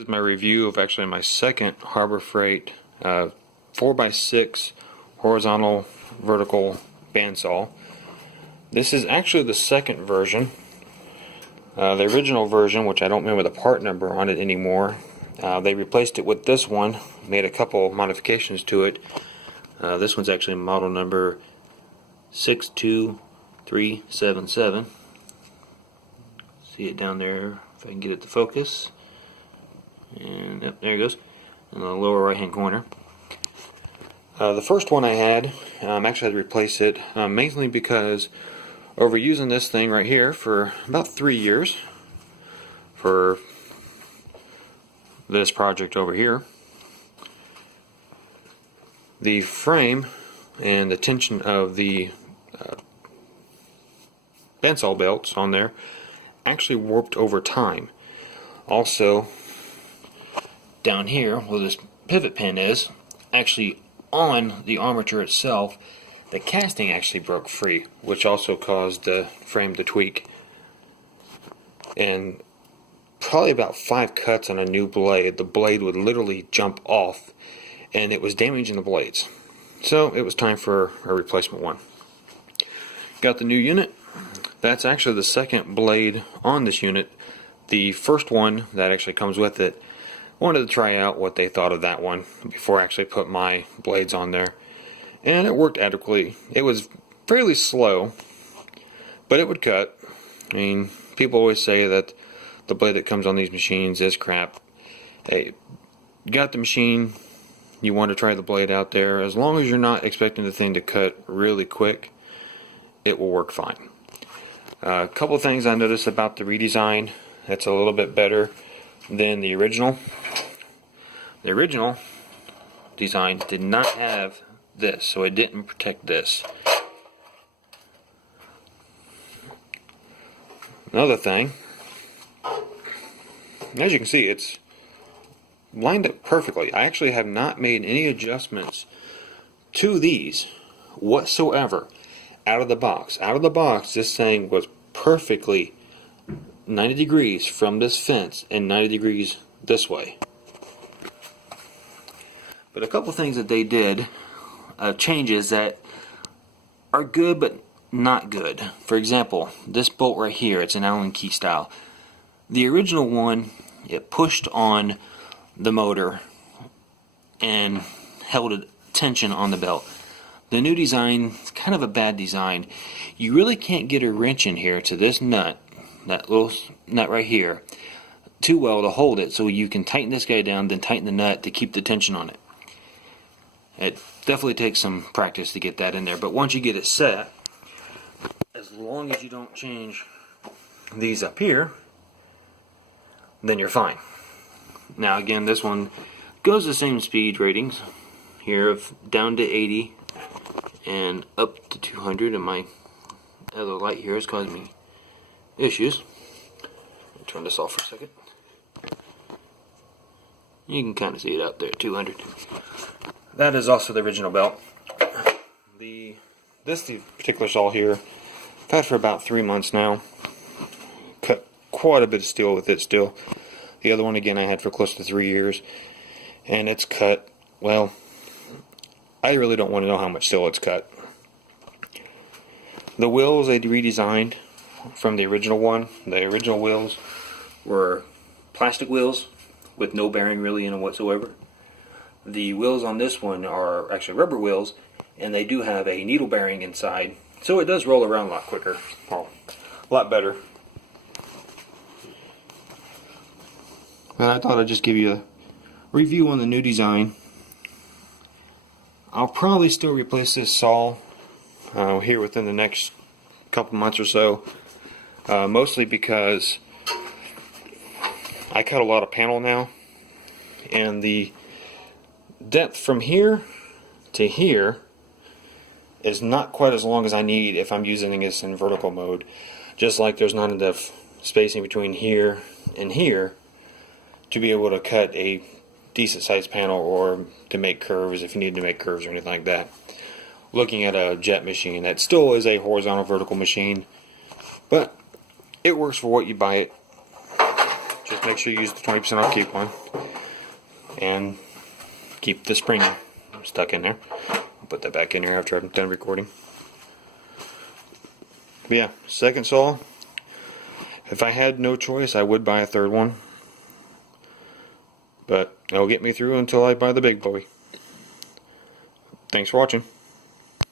This is my review of actually my second Harbor Freight 4x6 horizontal vertical bandsaw. This is actually the second version. The original version, which I don't remember the part number on it anymore, they replaced it with this one, made a couple modifications to it. This one's actually model number 62377. See it down there if I can get it to focus. And yep, there it goes, in the lower right hand corner. The first one I had, actually had to replace it mainly because over using this thing right here for about 3 years for this project over here, the frame and the tension of the bandsaw belts on there actually warped over time. Also, down here where this pivot pin is, actually on the armature itself, the casting actually broke free, which also caused the frame to tweak. And probably about 5 cuts on a new blade, the blade would literally jump off and it was damaging the blades. So it was time for a replacement one. Got the new unit. That's actually the second blade on this unit. The first one that actually comes with it, wanted to try out what they thought of that one before I actually put my blades on there. And it worked adequately. It was fairly slow, but it would cut. I mean, people always say that the blade that comes on these machines is crap. Hey, you got the machine, you want to try the blade out there, as long as you're not expecting the thing to cut really quick, it will work fine. A couple of things I noticed about the redesign that's a little bit better than the original. The original design did not have this, so it didn't protect this. Another thing, as you can see, it's lined up perfectly. I actually have not made any adjustments to these whatsoever out of the box. Out of the box, this thing was perfectly 90 degrees from this fence and 90 degrees this way. But a couple things that they did, changes that are good but not good. For example, this bolt right here, it's an Allen key style. The original one, it pushed on the motor and held a tension on the belt. The new design is kind of a bad design. You really can't get a wrench in here to this nut, that little nut right here, too well to hold it, so you can tighten this guy down, then tighten the nut to keep the tension on it. It definitely takes some practice to get that in there, but once you get it set, as long as you don't change these up here, then you're fine. Now again, this one goes the same speed ratings here of down to 80 and up to 200, and my other light here is causing me issues. Let me turn this off for a second. You can kind of see it out there, 200. That is also the original belt. This particular saw here, I've had for about 3 months now. Cut quite a bit of steel with it still. The other one again I had for close to 3 years, and it's cut, well, I really don't want to know how much steel it's cut. The wheels they redesigned from the original one. The original wheels were plastic wheels with no bearing really in them whatsoever. The wheels on this one are actually rubber wheels, and they do have a needle bearing inside, so it does roll around a lot quicker, well, a lot better. And I thought I'd just give you a review on the new design. I'll probably still replace this saw here within the next couple months or so, mostly because I cut a lot of panel now, and the depth from here to here is not quite as long as I need if I'm using this in vertical mode. Just like there's not enough spacing between here and here to be able to cut a decent sized panel or to make curves if you need to make curves or anything like that. Looking at a jet machine that still is a horizontal vertical machine, but it works for what you buy it. Just make sure you use the 20% off coupon and keep the spring stuck in there. I'll put that back in here after I'm done recording. But yeah, second saw. If I had no choice, I would buy a third one. But it'll get me through until I buy the big boy. Thanks for watching.